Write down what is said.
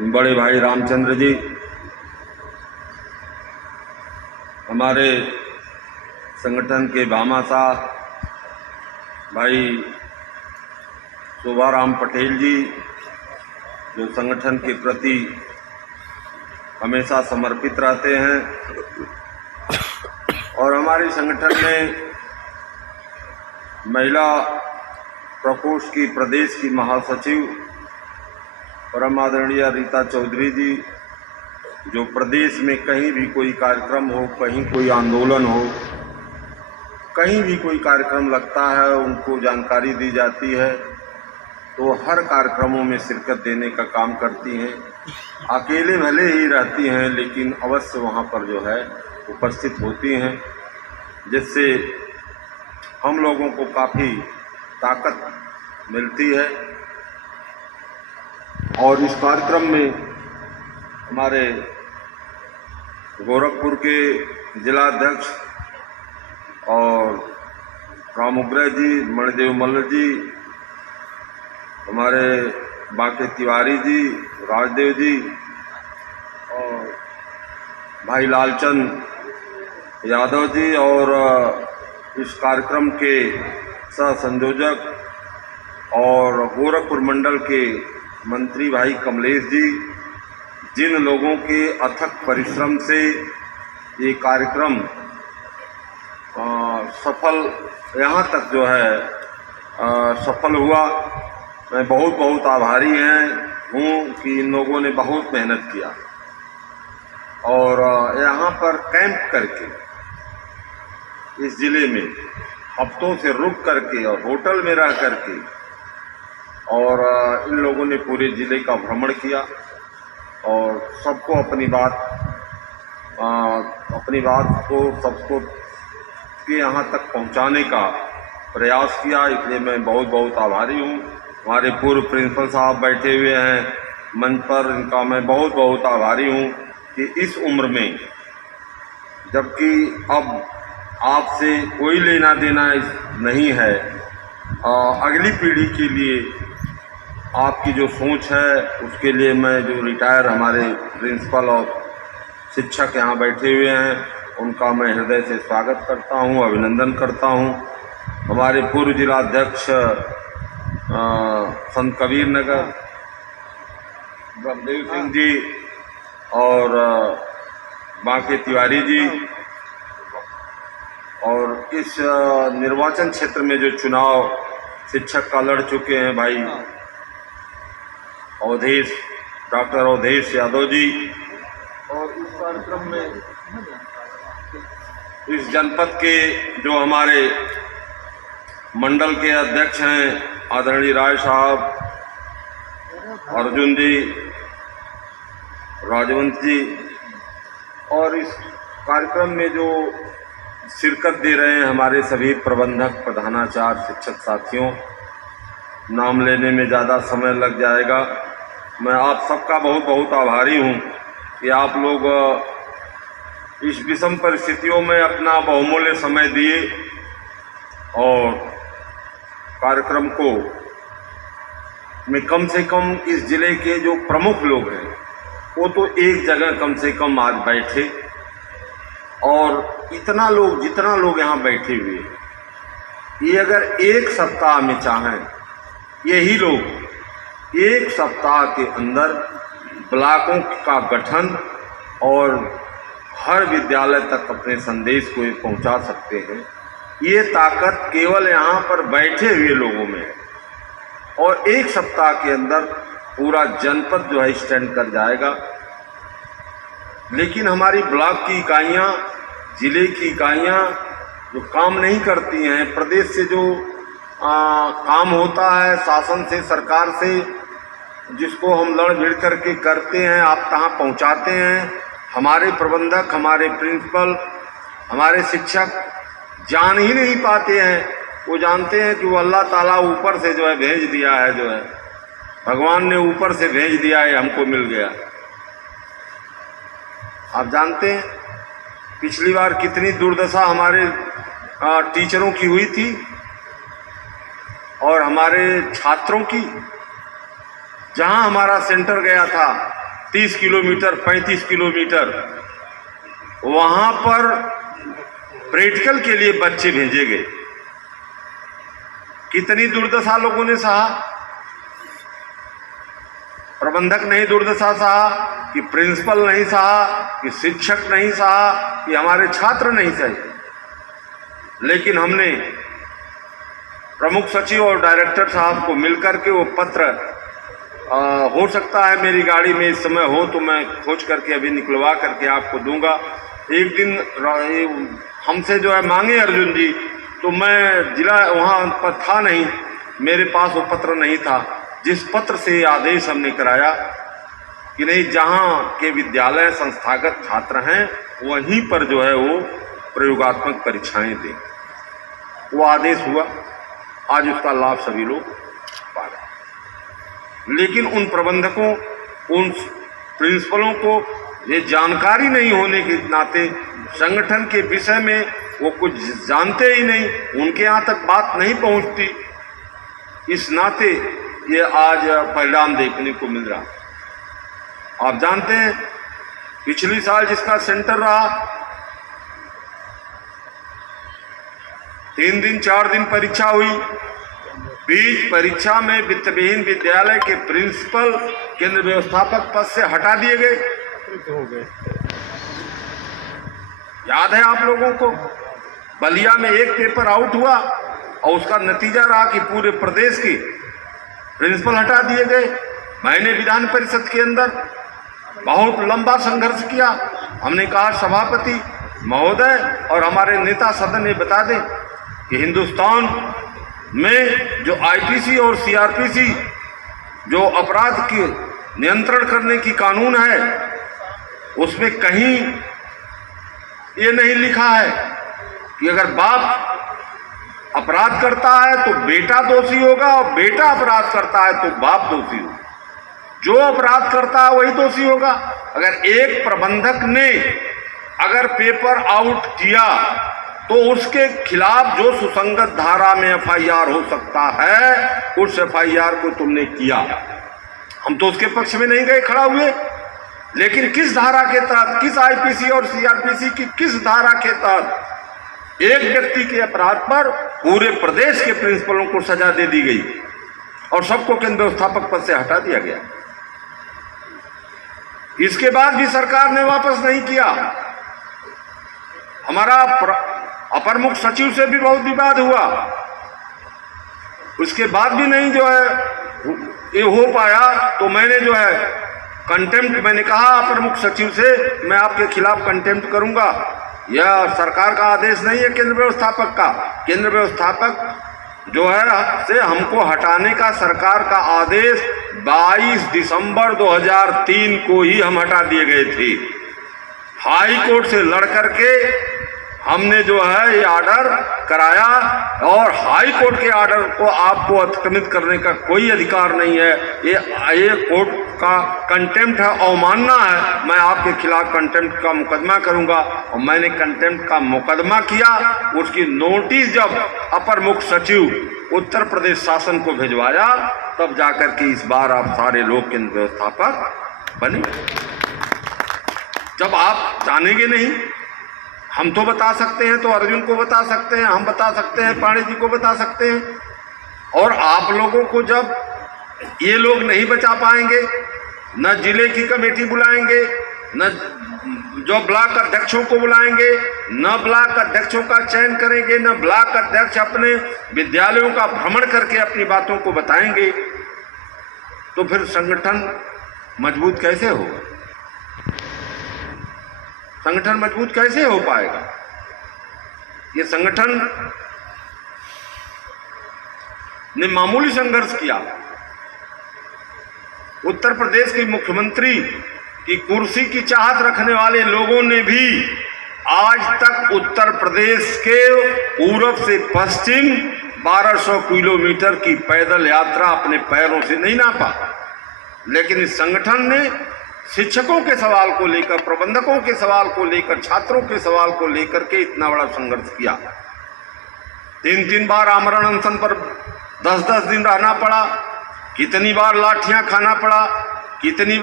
बड़े भाई रामचंद्र जी, हमारे संगठन के भामाशाह भाई शोभाराम पटेल जी, जो संगठन के प्रति हमेशा समर्पित रहते हैं, और हमारे संगठन में महिला प्रकोष्ठ की प्रदेश की महासचिव परम आदरणीय रीता चौधरी जी, जो प्रदेश में कहीं भी कोई कार्यक्रम हो, कहीं कोई आंदोलन हो, कहीं भी कोई कार्यक्रम लगता है, उनको जानकारी दी जाती है, तो हर कार्यक्रमों में शिरकत देने का काम करती हैं। अकेले भले ही रहती हैं, लेकिन अवश्य वहाँ पर जो है उपस्थित होती हैं, जिससे हम लोगों को काफ़ी ताकत मिलती है। और इस कार्यक्रम में हमारे गोरखपुर के जिलाध्यक्ष और रामुग्रह जी, मणिदेव मल्ल जी, हमारे बाके तिवारी जी, राजदेव जी और भाई लालचंद यादव जी, और इस कार्यक्रम के सह संयोजक और गोरखपुर मंडल के मंत्री भाई कमलेश जी, जिन लोगों के अथक परिश्रम से ये कार्यक्रम सफल यहाँ तक जो है सफल हुआ, मैं बहुत बहुत आभारी हूँ कि इन लोगों ने बहुत मेहनत किया और यहाँ पर कैंप करके इस ज़िले में हफ्तों से रुक करके और होटल में रह करके, और इन लोगों ने पूरे ज़िले का भ्रमण किया और सबको अपनी बात को सबको के यहाँ तक पहुँचाने का प्रयास किया। इसलिए मैं बहुत बहुत आभारी हूँ। हमारे पूर्व प्रिंसिपल साहब बैठे हुए हैं मंच पर, इनका मैं बहुत बहुत आभारी हूँ कि इस उम्र में, जबकि अब आपसे कोई लेना देना नहीं है, अगली पीढ़ी के लिए आपकी जो सोच है, उसके लिए मैं जो रिटायर हमारे प्रिंसिपल और शिक्षक यहाँ बैठे हुए हैं, उनका मैं हृदय से स्वागत करता हूँ, अभिनंदन करता हूँ। हमारे पूर्व जिलाध्यक्ष संत कबीर नगर ब्रह्मदेव सिंह जी और बाके तिवारी जी, और इस निर्वाचन क्षेत्र में जो चुनाव शिक्षक का लड़ चुके हैं भाई डॉक्टर अवधेश यादव जी, और इस कार्यक्रम में इस जनपद के जो हमारे मंडल के अध्यक्ष हैं आदरणीय राय साहब, अर्जुन जी, राजवंत जी, और इस कार्यक्रम में जो शिरकत दे रहे हैं हमारे सभी प्रबंधक, प्रधानाचार्य, शिक्षक साथियों, नाम लेने में ज़्यादा समय लग जाएगा। मैं आप सबका बहुत बहुत आभारी हूँ कि आप लोग इस विषम परिस्थितियों में अपना बहुमूल्य समय दिए और कार्यक्रम को में कम से कम इस ज़िले के जो प्रमुख लोग हैं वो तो एक जगह कम से कम आज बैठे, और जितना लोग यहाँ बैठे हुए हैं, ये अगर एक सप्ताह में चाहें, यही लोग एक सप्ताह के अंदर ब्लॉकों का गठन और हर विद्यालय तक अपने संदेश को पहुंचा सकते हैं। ये ताकत केवल यहाँ पर बैठे हुए लोगों में है, और एक सप्ताह के अंदर पूरा जनपद जो है स्टैंड कर जाएगा। लेकिन हमारी ब्लॉक की इकाइयाँ, जिले की इकाइयाँ जो काम नहीं करती हैं, प्रदेश से जो काम होता है, शासन से, सरकार से, जिसको हम लड़ भिड़ करके करते हैं, आप कहाँ पहुँचाते हैं, हमारे प्रबंधक, हमारे प्रिंसिपल, हमारे शिक्षक जान ही नहीं पाते हैं। वो जानते हैं कि वो अल्लाह ताला ऊपर से जो है भेज दिया है, जो है भगवान ने ऊपर से भेज दिया है, हमको मिल गया। आप जानते हैं पिछली बार कितनी दुर्दशा हमारे टीचरों की हुई थी और हमारे छात्रों की। जहां हमारा सेंटर गया था 30 किलोमीटर 35 किलोमीटर वहाँ पर प्रैक्टिकल के लिए बच्चे भेजे गए। कितनी दुर्दशा लोगों ने सहा। प्रबंधक नहीं दुर्दशा सहा, कि प्रिंसिपल नहीं सहा, कि शिक्षक नहीं सहा, कि हमारे छात्र नहीं सहे। लेकिन हमने प्रमुख सचिव और डायरेक्टर साहब को मिलकर के वो पत्र, हो सकता है मेरी गाड़ी में इस समय हो तो मैं खोज करके अभी निकलवा करके आपको दूंगा। एक दिन हमसे जो है मांगे अर्जुन जी, तो मैं जिला वहाँ पर था नहीं, मेरे पास वो पत्र नहीं था, जिस पत्र से आदेश हमने कराया कि नहीं, जहाँ के विद्यालय संस्थागत छात्र हैं वहीं पर जो है वो प्रयोगात्मक परीक्षाएं दें। वो आदेश हुआ, आज उसका लाभ सभी लोग पा रहे। लेकिन उन प्रबंधकों, उन प्रिंसिपलों को ये जानकारी नहीं होने के नाते, संगठन के विषय में वो कुछ जानते ही नहीं, उनके यहाँ तक बात नहीं पहुँचती, इस नाते ये आज परिणाम देखने को मिल रहा। आप जानते हैं पिछली साल जिसका सेंटर रहा, 3 दिन 4 दिन परीक्षा हुई, बीच परीक्षा में वित्तविहीन विद्यालय के प्रिंसिपल केंद्र व्यवस्थापक पद से हटा दिए गए। याद है आप लोगों को, बलिया में एक पेपर आउट हुआ और उसका नतीजा रहा कि पूरे प्रदेश के प्रिंसिपल हटा दिए गए। मैंने विधान परिषद के अंदर बहुत लंबा संघर्ष किया। हमने कहा सभापति महोदय और हमारे नेता सदन ने बता दें कि हिंदुस्तान में जो आईपीसी और सीआरपीसी जो अपराध के नियंत्रण करने की कानून है, उसमें कहीं ये नहीं लिखा है कि अगर बाप अपराध करता है तो बेटा दोषी होगा और बेटा अपराध करता है तो बाप दोषी होगा। जो अपराध करता है वही दोषी होगा। अगर एक प्रबंधक ने अगर पेपर आउट किया तो उसके खिलाफ जो सुसंगत धारा में एफआईआर हो सकता है, उस एफआईआर को तुमने किया। हम तो उसके पक्ष में नहीं गए, खड़ा हुए, लेकिन किस धारा के तहत, किस आईपीसी और सीआरपीसी की किस धारा के तहत एक व्यक्ति के अपराध पर पूरे प्रदेश के प्रिंसिपलों को सजा दे दी गई और सबको केंद्र व्यवस्थापक पद से हटा दिया गया। इसके बाद भी सरकार ने वापस नहीं किया। हमारा अपर मुख्य सचिव से भी बहुत विवाद हुआ, उसके बाद भी नहीं जो है ये हो पाया। तो मैंने जो है कंटेम्प्ट, मैंने कहा अपर मुख्य सचिव से मैं आपके खिलाफ कंटेम्प्ट करूंगा। यह सरकार का आदेश नहीं है केंद्र व्यवस्थापक का। केंद्र व्यवस्थापक जो है से हमको हटाने का सरकार का आदेश 22 दिसंबर 2003 को ही हम हटा दिए गए थे। हाई कोर्ट से लड़ करके हमने जो है ये ऑर्डर कराया और हाई कोर्ट के ऑर्डर को आपको अतिक्रमित करने का कोई अधिकार नहीं है। ये कोर्ट का कंटेम्प्ट है, अवमानना है। मैं आपके खिलाफ कंटेम्प्ट का मुकदमा करूंगा और मैंने कंटेम्प्ट का मुकदमा किया। उसकी नोटिस जब अपर मुख्य सचिव उत्तर प्रदेश शासन को भिजवाया, तब जाकर के इस बार आप सारे लोग केंद्र व्यवस्थापक बने। जब आप जानेंगे नहीं, हम तो बता सकते हैं, तो अर्जुन को बता सकते हैं, हम बता सकते हैं, पांडे जी को बता सकते हैं, और आप लोगों को जब ये लोग नहीं बचा पाएंगे, न जिले की कमेटी बुलाएंगे, न जो ब्लॉक अध्यक्षों को बुलाएंगे, न ब्लॉक अध्यक्षों का चयन करेंगे, न ब्लॉक अध्यक्ष अपने विद्यालयों का भ्रमण करके अपनी बातों को बताएंगे, तो फिर संगठन मजबूत कैसे होगा? संगठन मजबूत कैसे हो पाएगा? ये संगठन ने मामूली संघर्ष किया। उत्तर प्रदेश के मुख्यमंत्री की कुर्सी की चाहत रखने वाले लोगों ने भी आज तक उत्तर प्रदेश के पूरब से पश्चिम 1200 किलोमीटर की पैदल यात्रा अपने पैरों से नहीं नापा। लेकिन इस संगठन ने शिक्षकों के सवाल को लेकर, प्रबंधकों के सवाल को लेकर, छात्रों के सवाल को लेकर के इतना बड़ा संघर्ष किया। 3-3 बार आमरण अनशन पर 10-10 दिन रहना पड़ा, कितनी बार लाठियां खाना पड़ा, कितनी